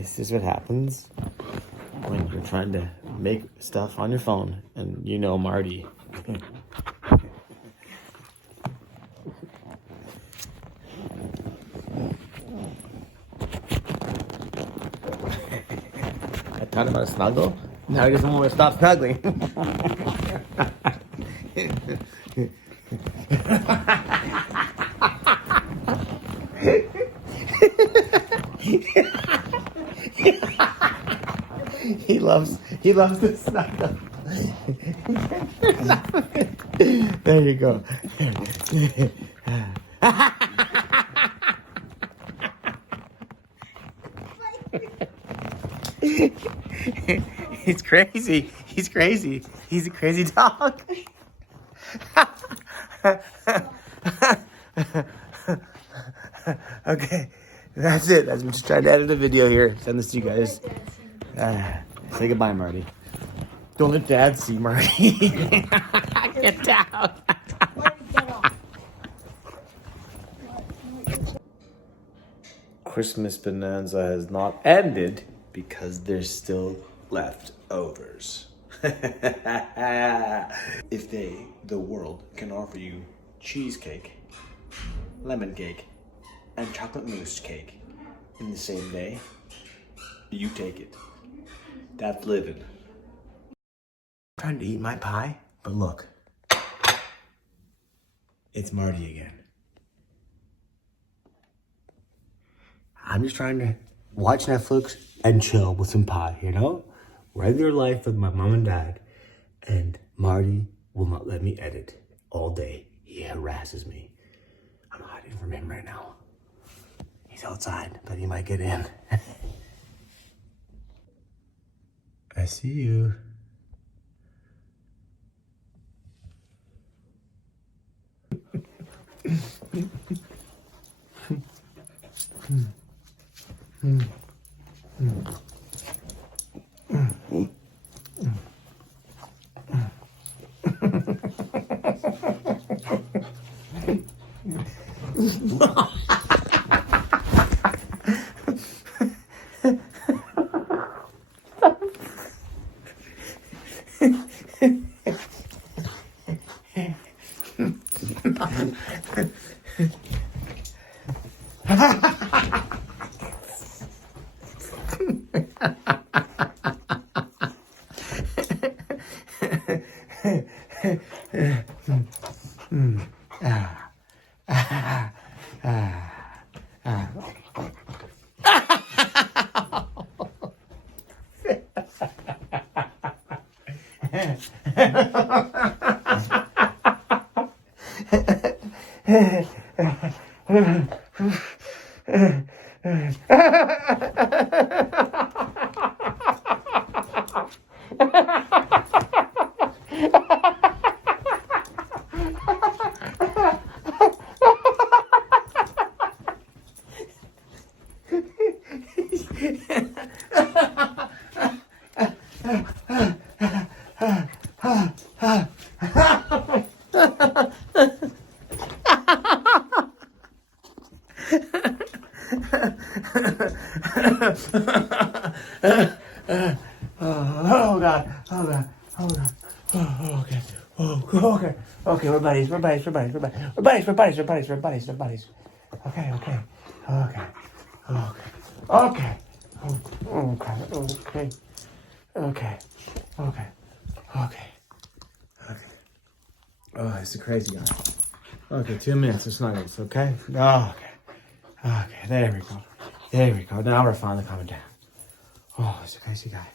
This is what happens when you're trying to make stuff on your phone and you know Marty. I taught him how to snuggle. Now he doesn't want to stop snuggling. He loves to snuggle. There you go. He's crazy. He's crazy. He's a crazy dog. Okay, that's it. I'm just trying to edit the video here. Send this to you guys. Say goodbye, Marty. Don't let Dad see Marty. Get down. Christmas Bonanza has not ended because there's still leftovers. If the world, can offer you cheesecake, lemon cake, and chocolate mousse cake in the same day, you take it. That's living. I'm trying to eat my pie, but look. It's Marty again. I'm just trying to watch Netflix and chill with some pie, you know? Regular life with my mom and dad. And Marty will not let me edit all day. He harasses me. I'm hiding from him right now. He's outside, but he might get in. I see you. Okay, we're buddies. Okay. Oh, it's a crazy guy. Okay, 2 minutes of snuggles, okay? Oh, okay, there we go. Now we're finally coming down. Oh, it's a crazy guy.